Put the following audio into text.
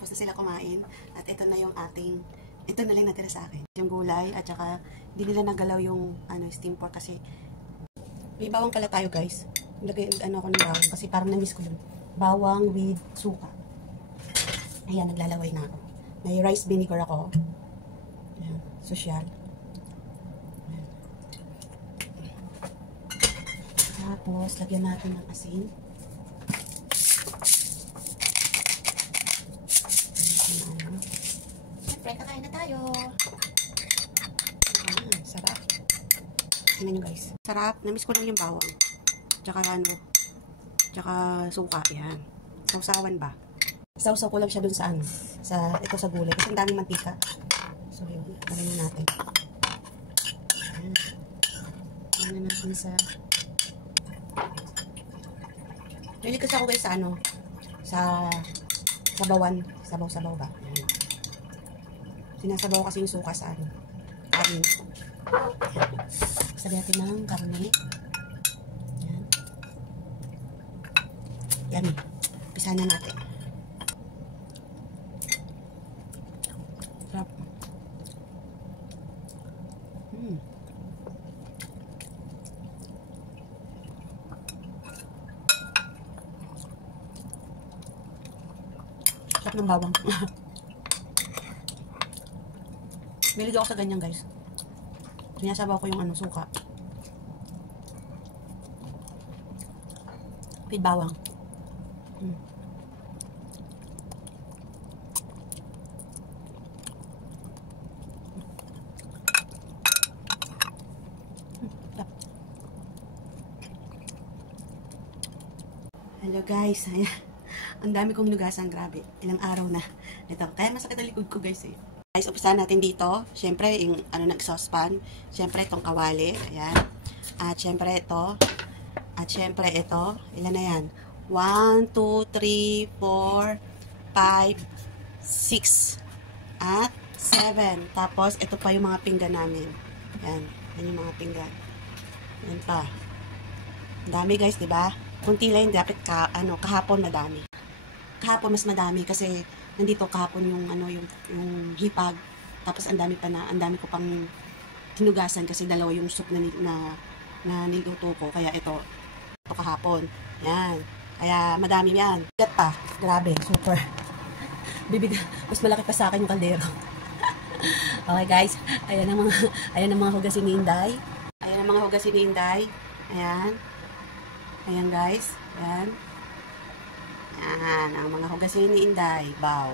Tapos na sila kumain. At ito na yung ating, ito na lang natira sa akin. Yung gulay at saka hindi nila nagalaw yung steam pork kasi may bawang pala tayo guys. Lagay ako ng bawang kasi parang na-miss ko yun. Bawang with suka. Ayan, naglalaway na ako. May rice vinegar ako. Ayan, social. Ayan. Tapos, lagyan natin ng asin. Siyempre, kakain na tayo. Sarap. Tingnan nyo guys. Sarap. Namiss ko lang yung bawang. Tsaka tsaka suka. Yan. Sausawan ba? Sausaw ko lang siya dun sa ito sa gulay. Kasi ang daming mantika. So, yun. Lagyan na natin. Yan. Lagyan na natin sa Pili kasi ako guys sa sabawan. Sabaw-sabaw ba? Yan. Sinasabaw kasi yung suka sa kanin. Sabi natin ng karne. Yan. Yan. Pisa na natin. Sarap. Sarap ng bawang. Bilig ako sa ganyan guys. Sinasabaw ko yung suka. With bawang. Hello guys. Ayan. Ang dami kong lugasan. Grabe. Ilang araw na. Ito. Kaya masakit ang likod ko guys eh. Guys, umpisahan natin dito. Siyempre, yung nag-saucepan. Siyempre, itong kawali. Ayan. At siyempre, ito. At siyempre, ito. Ilan na yan? 1, 2, 3, 4, 5, 6. At 7. Tapos, ito pa yung mga pinggan namin. Ayan. Yan yung mga pinggan. Yan pa. Ang dami guys, diba? Kunti lang, dapat kahapon madami. Kahapon mas madami kasi nandito kahapon yung hipag. Tapos ang dami ko pang tinugasan kasi dalawa yung soup na niluto ko. Kaya ito kahapon. Yan. Kaya madami yan. Bigat pa. Grabe. Super. Mas malaki pa sa akin yung kaldero. Okay guys. Ayan ang mga hugasin ni Inday. Ayan ang mga hugasin ni Inday. Ayan. Ayan guys. Ayan. Ayan. Ang mga hugasin ni Inday. Wow.